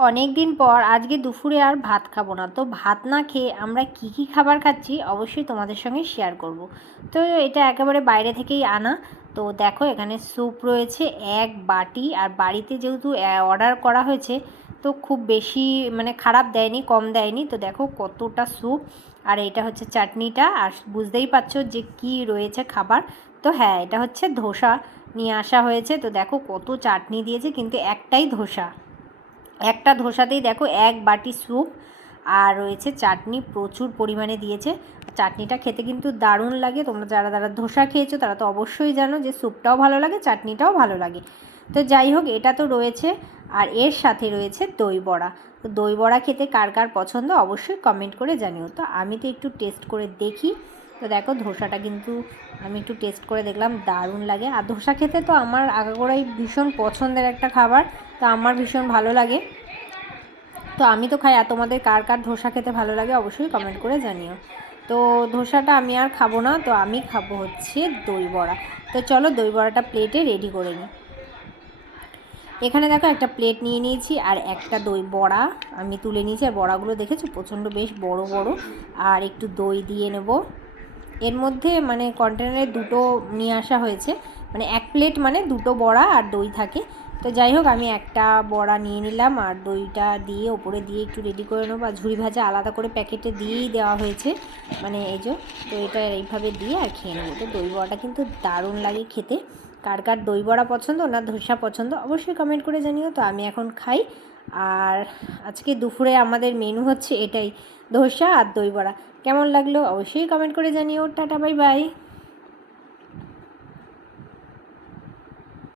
অনেক দিন পর আজকে দুপুরে আর ভাত খাবো না, তো ভাত না খেয়ে আমরা কি কি খাবার খাচ্ছি অবশ্যই তোমাদের সঙ্গে শেয়ার করব। তো এটা একেবারে বাইরে থেকেই আনা। তো দেখো এখানে স্যুপ রয়েছে এক বাটি, আর বাড়িতে যেহেতু অর্ডার করা হয়েছে তো খুব বেশি মানে খারাপ দেয়নি, কম দেয়নি। তো দেখো কতটা স্যুপ, আর এটা হচ্ছে চাটনিটা, আর বুঝতেই পারছো যে কি রয়েছে খাবার। তো হ্যাঁ, এটা হচ্ছে ধোসা নিয়ে আসা হয়েছে। তো দেখো কত চাটনি দিয়েছে, কিন্তু একটাই ধোসা, একটা ধোসাতেই দেখো এক বাটি স্যুপ আর রয়েছে চাটনি, প্রচুর পরিমাণে দিয়েছে। চাটনিটা খেতে কিন্তু দারুণ লাগে। তোমরা যারা যারা ধোসা খেয়েছো তারা তো অবশ্যই জানো যে স্যুপটাও ভালো লাগে, চাটনিটাও ভালো লাগে। তো যাই হোক, এটা তো রয়েছে, আর এর সাথে রয়েছে দই বড়া। তো দই বড়া খেতে কার কার পছন্দ অবশ্যই কমেন্ট করে জানিও। তো আমি তো একটু টেস্ট করে দেখি। তো দেখো ধোসাটা কিন্তু আমি একটু টেস্ট করে দেখলাম, দারুণ লাগে। আর ধোসা খেতে তো আমার আগাগোড়াই ভীষণ পছন্দের একটা খাবার, তো আমার ভীষণ ভালো লাগে। তো আমি তো খাই, আর তোমাদের কার কার ধোসা খেতে ভালো লাগে অবশ্যই কমেন্ট করে জানিও। তো ধোসাটা আমি আর খাবো না, তো আমি খাবো হচ্ছে দই বড়া। তো চলো দই বড়াটা প্লেটে রেডি করে নিই। এখানে দেখো একটা প্লেট নিয়ে নিয়েছি, আর একটা দই বড়া আমি তুলে নিয়েছি। আর বড়াগুলো দেখেছো প্রচণ্ড বেশ বড় বড়। আর একটু দই দিয়ে নেব এর মধ্যে, মানে কন্টেনারে দুটো নিয়ে আসা হয়েছে, মানে এক প্লেট মানে দুটো বড়া আর দই থাকে। তো যাই হোক, আমি একটা বড়া নিয়ে নিলাম, আর দইটা দিয়ে ওপরে দিয়ে একটু রেডি করে নেবো। আর ঝুড়ি ভাজা আলাদা করে প্যাকেটে দিয়েই দেওয়া হয়েছে, মানে এই যে। তো এটা এইভাবে দিয়ে আর খেয়ে নেবো। তো দই বড়াটা কিন্তু দারুণ লাগে খেতে। কার কার দই বড়া পছন্দ না ধোসা পছন্দ অবশ্যই কমেন্ট করে জানিও। তো আমি এখন খাই। আর আজকে দুপুরে আমাদের মেনু হচ্ছে এটাই, ধোসা আর দই বড়া। কেমন লাগলো অবশ্যই কমেন্ট করে জানিও। Tata, bye bye.